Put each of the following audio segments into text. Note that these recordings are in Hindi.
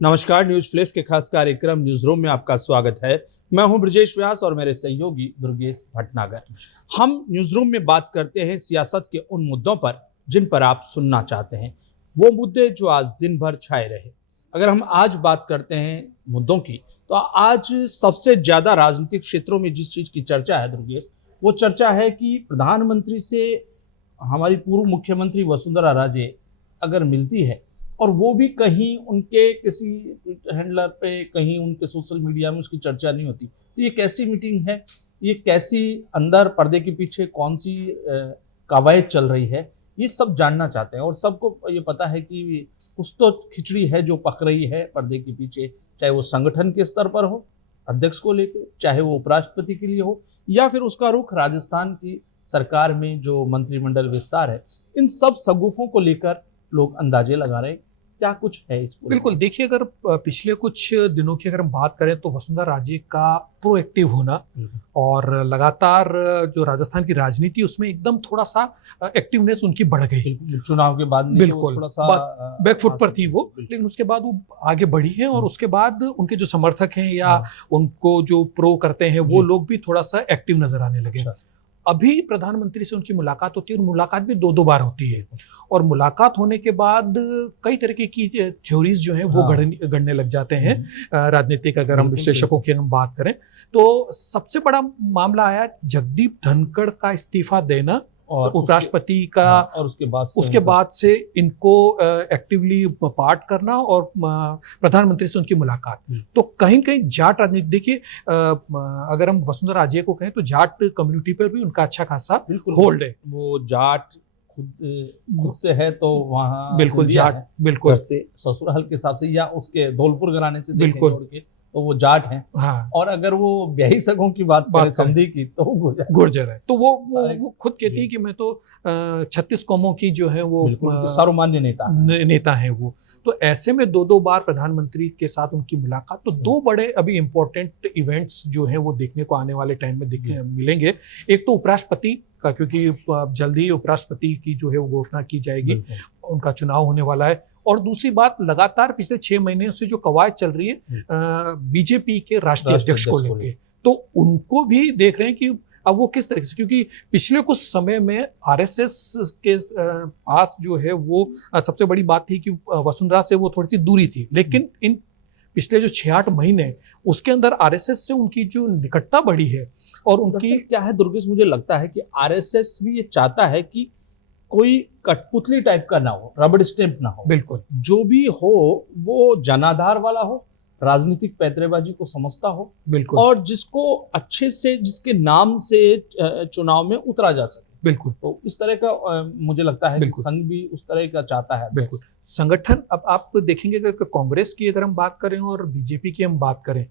नमस्कार, न्यूज फ्लैश के खास कार्यक्रम न्यूज रूम में आपका स्वागत है। मैं हूं ब्रजेश व्यास और मेरे सहयोगी दुर्गेश भटनागर। हम न्यूज रूम में बात करते हैं सियासत के उन मुद्दों पर जिन पर आप सुनना चाहते हैं, वो मुद्दे जो आज दिन भर छाए रहे। अगर हम आज बात करते हैं मुद्दों की, तो आज सबसे ज्यादा राजनीतिक क्षेत्रों में जिस चीज की चर्चा है दुर्गेश, वो चर्चा है कि प्रधानमंत्री से हमारी पूर्व मुख्यमंत्री वसुंधरा राजे अगर मिलती है और वो भी कहीं उनके किसी हैंडलर पे, कहीं उनके सोशल मीडिया में उसकी चर्चा नहीं होती, तो ये कैसी मीटिंग है, ये कैसी अंदर पर्दे के पीछे कौन सी कवायद चल रही है, ये सब जानना चाहते हैं। और सबको ये पता है कि कुछ तो खिचड़ी है जो पक रही है पर्दे के पीछे, चाहे वो संगठन के स्तर पर हो, अध्यक्ष को लेकर, चाहे वो उपराष्ट्रपति के लिए हो, या फिर उसका रुख राजस्थान की सरकार में जो मंत्रिमंडल विस्तार है। इन सब सगुफों को लेकर लोग अंदाजे लगा रहे हैं। क्या कुछ है इस पूरे? बिल्कुल, देखिए, अगर पिछले कुछ दिनों की अगर हम बात करें तो वसुंधरा राजे का प्रोएक्टिव होना और लगातार जो राजस्थान की राजनीति उसमें एकदम थोड़ा सा एक्टिवनेस उनकी बढ़ गई चुनाव के बाद। बिल्कुल थोड़ा सा बैकफुट पर थी वो, लेकिन उसके बाद वो आगे बढ़ी है और उसके बाद उनके जो समर्थक हैं या उनको जो प्रो करते हैं वो लोग भी थोड़ा सा एक्टिव नजर आने लगे। अभी प्रधानमंत्री से उनकी मुलाकात होती है और मुलाकात भी दो बार होती है, और मुलाकात होने के बाद कई तरीके की थ्योरीज जो हैं वो गढ़ने लग जाते हैं राजनीतिक। अगर हम विश्लेषकों की हम बात करें तो सबसे बड़ा मामला आया जगदीप धनखड़ का इस्तीफा देना और उपराष्ट्रपति का, और उसके बाद से इनको एक्टिवली पार्ट करना और प्रधानमंत्री से उनकी मुलाकात। तो कहीं कहीं जाट राजनीति, देखिए, अगर हम वसुंधरा राजे को कहें तो जाट कम्युनिटी पर भी उनका अच्छा खासा होल्ड है। वो जाट खुद से है तो वहाँ बिल्कुल जाट, बिल्कुल से ससुराल के हिसाब से या उसके धौलपुर घराने से बिल्कुल तो वो जाट हैं। हाँ। और अगर वो ब्याही सगों की बात करें, समधी की, तो वो गुर्जर है। तो वो खुद कहती है कि मैं तो 36 कौमों की जो है वो सर्वमान्य नेता है वो। तो ऐसे में दो बार प्रधानमंत्री के साथ उनकी मुलाकात, तो दो बड़े अभी इंपॉर्टेंट इवेंट्स जो हैं वो देखने को आने वाले टाइम में मिलेंगे। एक तो उपराष्ट्रपति का, क्योंकि जल्दी ही उपराष्ट्रपति की जो है वो घोषणा की जाएगी, उनका चुनाव होने वाला है। और दूसरी बात, लगातार पिछले 6 महीने से जो कवायद चल रही है बीजेपी के राष्ट्रीय अध्यक्ष को लेकर, तो उनको भी देख रहे हैं कि अब वो किस तरह से, क्योंकि पिछले कुछ समय में आरएसएस के पास जो है वो सबसे बड़ी बात थी कि वसुंधरा से वो थोड़ी सी दूरी थी, लेकिन इन पिछले जो 6-8 महीने उसके अंदर आरएसएस से उनकी जो निकटता बढ़ी है। और उनकी क्या है दुर्गेश, मुझे लगता है कि आरएसएस भी ये चाहता है कि कोई कठपुतली टाइप का ना हो, रबड़ स्टैंप ना हो। बिल्कुल, जो भी हो वो जनाधार वाला हो, राजनीतिक पैतरेबाजी को समझता हो, बिल्कुल, और जिसको अच्छे से, जिसके नाम से चुनाव में उतरा जा सके। बिल्कुल, तो इस तरह का मुझे लगता है कि संघ भी उस तरह का चाहता है। बिल्कुल, संगठन, अब आप देखेंगे कि कांग्रेस की अगर हम बात करें और बीजेपी की हम बात करें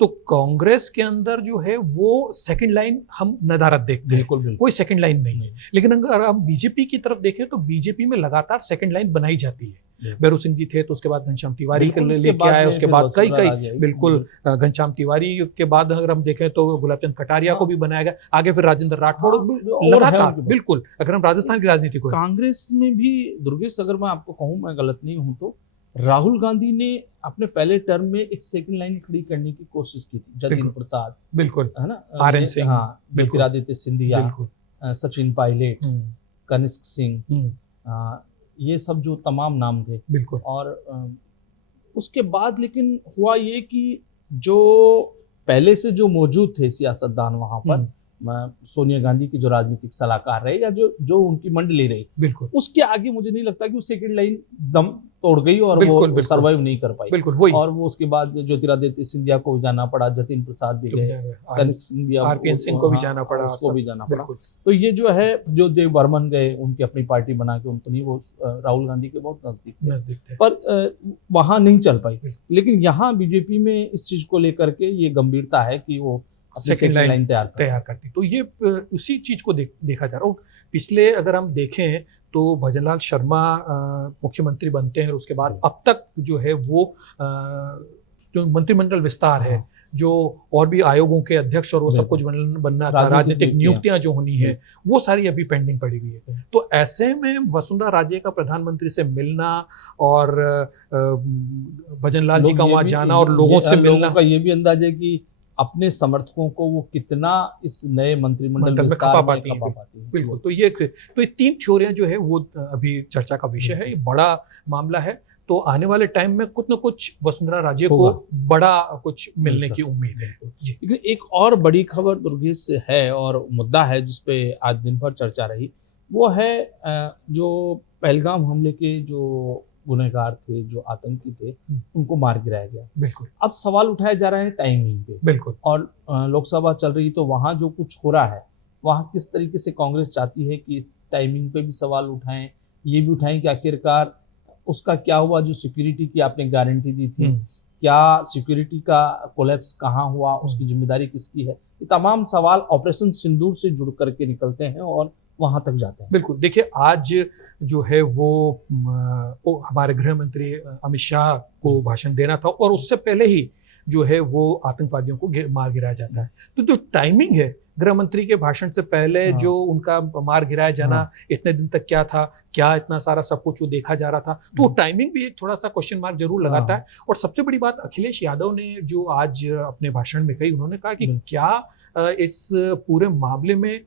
तो कांग्रेस के अंदर जो है वो सेकंड लाइन हम नदारद देखते हैं, कोई सेकंड लाइन नहीं है। लेकिन अगर हम बीजेपी की तरफ देखें तो बीजेपी में लगातार सेकंड लाइन बनाई जाती है। बैरू सिंह जी थे तो उसके बाद घनश्याम तिवारी लेके आए, उसके बाद कई बिल्कुल घनश्याम तिवारी के बाद अगर हम देखें तो गुलाबचंद कटारिया को भी बनाया गया, आगे फिर राजेंद्र राठौड़ लगातार। बिल्कुल, अगर हम राजस्थान की राजनीति को, कांग्रेस में भी दुर्गेश, अगर मैं आपको कहूं, मैं गलत नहीं हूं तो राहुल गांधी ने अपने पहले टर्म में एक सेकंड लाइन खड़ी करने की कोशिश की थी। जतिन प्रसाद, बिल्कुल, है ना, आरएन सिंह, ज्योतिरादित्य सिंधिया, सचिन पायलट, कनिष्क सिंह, ये सब जो तमाम नाम थे। बिल्कुल। और उसके बाद लेकिन हुआ ये कि जो पहले से जो मौजूद थे सियासतदान वहां पर, सोनिया गांधी की जो राजनीतिक सलाहकार रहे या जो उनकी मंडली रही, बिल्कुल, उसके आगे मुझे नहीं लगता कि वो सेकंड लाइन दम तोड़ गई और वो सर्वाइव नहीं कर पाई। बिल्कुल, वही। और वो उसके बाद ज्योतिरादित्य सिंधिया को भी जाना पड़ा, जतिन प्रसाद भी गए, कनिष्क सिंधिया, आरपीएन सिंह को भी जाना पड़ा, उसको भी जाना पड़ा। तो ये जो है, जो देव बर्मन गए, उनकी अपनी पार्टी बना के, उनकी वो राहुल गांधी के बहुत नजदीक थे, पर वहां नहीं चल पाई। लेकिन यहाँ बीजेपी में इस चीज को लेकर के ये गंभीरता है कि वो सेकंड लाइन तैयार करती। तो ये उसी चीज को देखा जा रहा है। पिछले अगर हम देखें तो भजनलाल शर्मा मुख्यमंत्री बनते हैं और उसके बाद अब तक जो है वो जो मंत्रिमंडल विस्तार है जो और भी आयोगों के अध्यक्ष और वो सब कुछ बनना था, राजनीतिक नियुक्तियां जो होनी है वो सारी अभी पेंडिंग पड़ी हुई है। तो ऐसे में वसुंधरा राजे का प्रधानमंत्री से मिलना और भजनलाल जी का वहां जाना और लोगों से मिलना, का ये भी अंदाज है कि अपने समर्थकों को वो कितना इस नए मंत्रिमंडल में खपा पाती है। बिल्कुल। तो ये 3 थ्योरियां जो है वो अभी चर्चा का विषय है, ये बड़ा मामला है। तो आने वाले टाइम में कुछ न कुछ वसुंधरा राजे को बड़ा कुछ मिलने की उम्मीद है। लेकिन एक और बड़ी खबर दुर्गेश से है और मुद्दा है जिसपे आज दिन भर चर्चा रही, वो है जो पहलगाम हमले के जो गुनहगार थे, जो आतंकी थे, उनको मार गिराया गया। बिल्कुल। अब सवाल उठाया जा रहा है टाइमिंग पे। बिल्कुल। और लोकसभा चल रही, तो वहाँ जो कुछ हो रहा है वहाँ किस तरीके से कांग्रेस चाहती है कि इस टाइमिंग पे भी सवाल उठाएं, ये भी उठाएं कि आखिरकार उसका क्या हुआ, जो सिक्योरिटी की आपने गारंटी दी थी, क्या सिक्योरिटी का कोलैप्स कहाँ हुआ, उसकी जिम्मेदारी किसकी है। ये तमाम सवाल ऑपरेशन सिंदूर से जुड़ करके निकलते हैं और वहां तक जाते हैं। बिल्कुल। देखिए, आज जो है वो हमारे गृह मंत्री अमित शाह को भाषण देना था और उससे पहले ही जो है वो आतंकवादियों को मार गिराया जाता है। तो जो टाइमिंग है गृह मंत्री के भाषण से पहले जो उनका मार गिराया जाना, इतने दिन तक क्या था, क्या इतना सारा सब कुछ वो देखा जा रहा था, तो टाइमिंग भी एक थोड़ा सा क्वेश्चन मार्क जरूर लगाता है। और सबसे बड़ी बात अखिलेश यादव ने जो आज अपने भाषण में कही, उन्होंने कहा कि क्या इस पूरे मामले में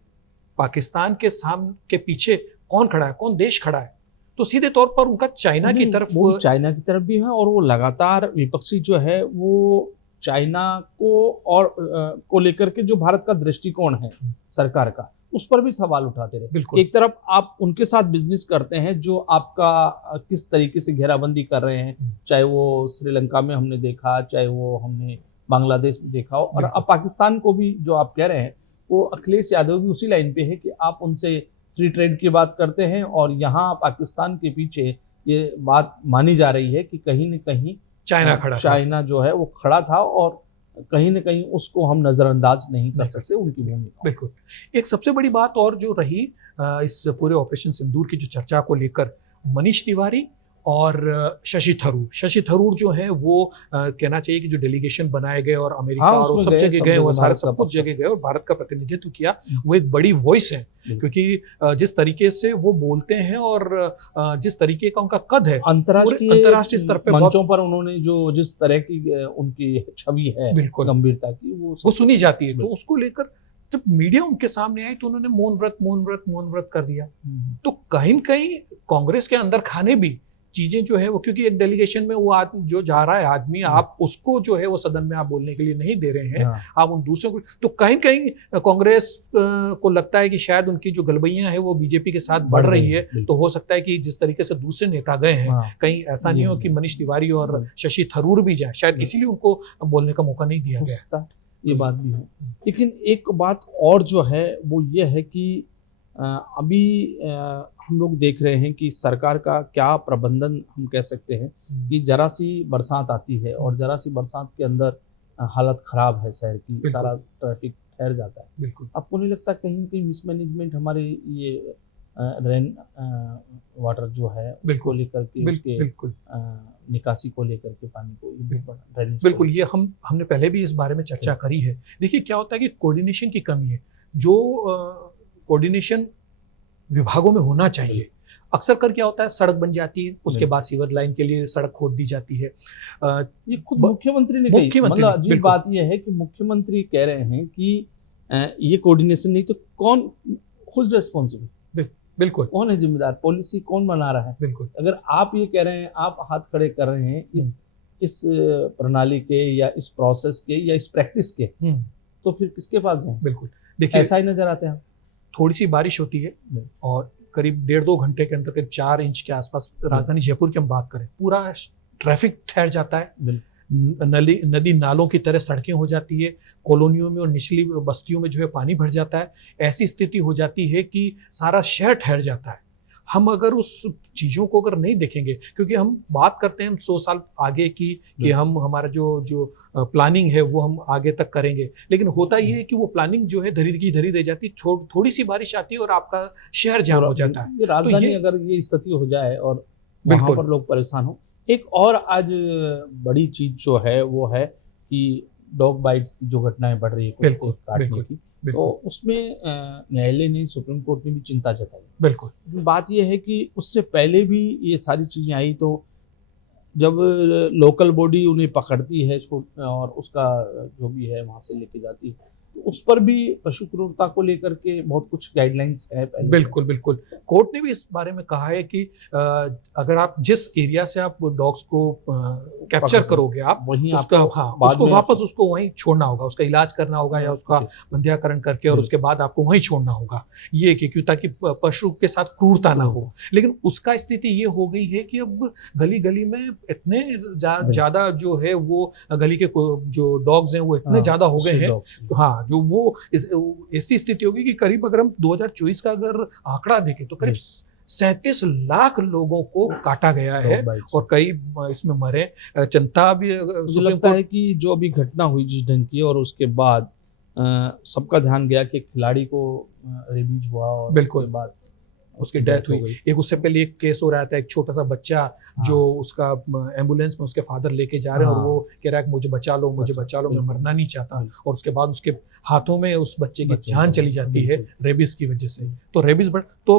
पाकिस्तान के सामने के पीछे कौन खड़ा है, कौन देश खड़ा है। तो सीधे तौर पर उनका चाइना की तरफ भी है और वो लगातार विपक्षी जो है वो चाइना को लेकर के जो भारत का दृष्टिकोण है सरकार का, उस पर भी सवाल उठाते रहे। एक तरफ आप उनके साथ बिजनेस करते हैं जो आपका किस तरीके से घेराबंदी कर रहे हैं, चाहे वो श्रीलंका में हमने देखा, चाहे वो हमने बांग्लादेश में देखा हो, और अब पाकिस्तान को भी जो आप कह रहे हैं, वो अखिलेश यादव भी उसी लाइन पे है कि आप उनसे फ्री ट्रेड की बात करते हैं और यहाँ पाकिस्तान के पीछे ये बात मानी जा रही है कि कहीं न कहीं चाइना जो है वो खड़ा था और कहीं न कहीं उसको हम नजरअंदाज नहीं कर सकते उनकी भूमिका। बिल्कुल। एक सबसे बड़ी बात और जो रही इस पूरे ऑपरेशन सिंदूर की जो चर्चा को लेकर, मनीष तिवारी और शशि थरूर जो है वो कहना चाहिए कि जो डेलीगेशन बनाए गए और अमेरिका और वो सब जगह गए, वो सारे सब कुछ जगह गए और भारत का प्रतिनिधित्व किया, वो एक बड़ी वॉइस है। क्योंकि जिस तरीके से वो बोलते हैं और जिस तरीके का उनका कद है अंतर्राष्ट्रीय स्तर पे मंचों पर, उन्होंने जो जिस तरह की उनकी छवि है, बिल्कुल गंभीरता की, वो सुनी जाती है। तो उसको लेकर जब मीडिया उनके सामने आई तो उन्होंने मौन व्रत कर दिया। तो कहीं कहीं कांग्रेस के अंदर खाने भी चीजें जो है वो, क्योंकि एक डेलीगेशन में वो जो जा रहा है आदमी, आप उसको जो है वो सदन में आप बोलने के लिए नहीं दे रहे हैं, आप उन दूसरों को, तो कहीं कहीं कांग्रेस को लगता है कि शायद उनकी जो गलबैयां है वो बीजेपी के साथ बढ़ रही है। तो हो सकता है कि जिस तरीके से दूसरे नेता गए हैं, कहीं ऐसा नहीं हो कि मनीष तिवारी और शशि थरूर भी जाए, शायद इसीलिए उनको बोलने का मौका नहीं दिया गया। ये बात भी हो। लेकिन एक बात और जो है वो ये है कि अभी हम लोग देख रहे हैं कि सरकार का क्या प्रबंधन हम कह सकते हैं कि जरा सी बरसात आती है और जरा सी बरसात के अंदर हालत खराब है शहर की, सारा ट्रैफिक ठहर जाता है। बिल्कुल। आपको नहीं लगता कहीं कहीं मिसमैनेजमेंट हमारे ये रेन वाटर जो है उसको लेकर के, उसके निकासी को लेकर के, पानी को, बिल्कुल ये हमने पहले भी इस बारे में चर्चा करी है। देखिए क्या होता है कि कोऑर्डिनेशन की कमी है, जो कोऑर्डिनेशन विभागों में होना चाहिए। अक्सर कर क्या होता है, सड़क बन जाती है, उसके बाद सीवर लाइन के लिए सड़क खोद दी जाती है। ये खुद मुख्यमंत्री ने कही, मतलब अजीब बात यह है कि मुख्यमंत्री कह रहे हैं कि ये कोऑर्डिनेशन नहीं तो कौन, खुद रेस्पॉन्सिबल, बिल्कुल कौन है जिम्मेदार, पॉलिसी कौन बना रहा है। बिल्कुल। अगर आप ये कह रहे हैं, आप हाथ खड़े कर रहे हैं इस प्रणाली के या इस प्रोसेस के या इस प्रैक्टिस के, तो फिर किसके पास जाएं? बिल्कुल। देखिए ऐसा ही नजर आते हैं। थोड़ी सी बारिश होती है और करीब 1.5-2 घंटे के अंदर करीब 4 इंच के आसपास राजधानी जयपुर की हम बात करें, पूरा ट्रैफिक ठहर जाता है, नदी नालों की तरह सड़कें हो जाती है, कॉलोनियों में और निचली बस्तियों में जो है पानी भर जाता है। ऐसी स्थिति हो जाती है कि सारा शहर ठहर जाता है। हम अगर उस चीज़ों को अगर नहीं देखेंगे, क्योंकि हम बात करते हैं हम 100 साल आगे की कि हम हमारा जो प्लानिंग है वो हम आगे तक करेंगे, लेकिन होता ये है कि वो प्लानिंग जो है धरी की धरी रह जाती, थोड़ी सी बारिश आती है और आपका शहर जाम हो जाता है। राजधानी अगर ये स्थिति हो जाए और वहाँ पर लोग परेशान हो। एक और आज बड़ी चीज जो है वो है कि डॉग बाइट्स की जो घटनाएं बढ़ रही है कुत्ते बिल्कुल, काटने बिल्कुल, की, तो बिल्कुल, उसमें न्यायालय ने, सुप्रीम कोर्ट ने भी चिंता जताई। बिल्कुल, बात यह है कि उससे पहले भी ये सारी चीज़ें आई, तो जब लोकल बॉडी उन्हें पकड़ती है और उसका जो भी है वहाँ से लेके जाती है, तो उस पर भी पशु क्रूरता को लेकर के बहुत कुछ गाइडलाइंस है पहले से। बिल्कुल, बिल्कुल। कोर्ट ने भी इस बारे में कहा है कि अगर आप जिस एरिया से आप डॉग्स को कैप्चर पकड़ करोगे आप, वहीं उसका आपको हाँ, बाद उसको में वापस उसको वहीं छोड़ना होगा, उसका इलाज करना होगा या उसका जी, बंध्याकरण करके और बिल्कुल। उसके बाद आपको वहीं छोड़ना होगा। ये कि क्यों, ताकि पशु के साथ क्रूरता ना हो। लेकिन उसका स्थिति ये हो गई है कि अब गली-गली में इतने ज़्यादा जो है वो गली के जो डॉग्स हैं वो इतने ज़्यादा हो गए हैं। हाँ, जो वो ऐसी स्थिति होगी कि करीब अगर हम 2024 का अगर आंकड़ा देखें तो करीब 37 लाख लोगों को काटा गया है और कई इसमें मरे। जनता भी मुझे लगता है कि जो अभी घटना हुई जिस ढंग की, और उसके बाद सबका ध्यान गया कि खिलाड़ी को रेबीज हुआ और बिल्कुल उसके बाद उसकी डेथ हुई। एक उससे पहले एक केस हो रहा था, एक छोटा सा बच्चा जो उसका एम्बुलेंस में उसके फादर लेके जा रहे हैं और वो कह रहा है कि मुझे बचा लो, मुझे बचा लो, मैं मरना नहीं चाहता, और उसके बाद उसके हाथों में उस बच्चे की जान चली जाती है रेबीज की वजह से। तो रेबीज तो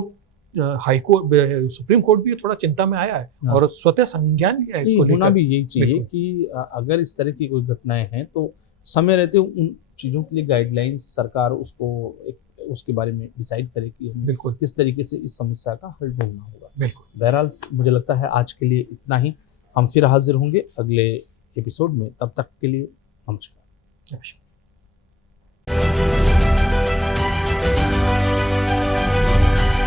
हाई कोर्ट, सुप्रीम कोर्ट भी थोड़ा चिंता में आया है और स्वतः संज्ञान लिया है इसको होना लेकर। भी यही चाहिए कि अगर इस तरह की कोई घटनाएं हैं तो समय रहते उन चीज़ों के लिए गाइडलाइंस सरकार उसको उसके बारे में डिसाइड करे कि हमें बिल्कुल किस तरीके से इस समस्या का हल ढूंढना होगा। बिल्कुल। बहरहाल मुझे लगता है आज के लिए इतना ही। हम फिर हाजिर होंगे अगले एपिसोड में, तब तक के लिए नमस्कार।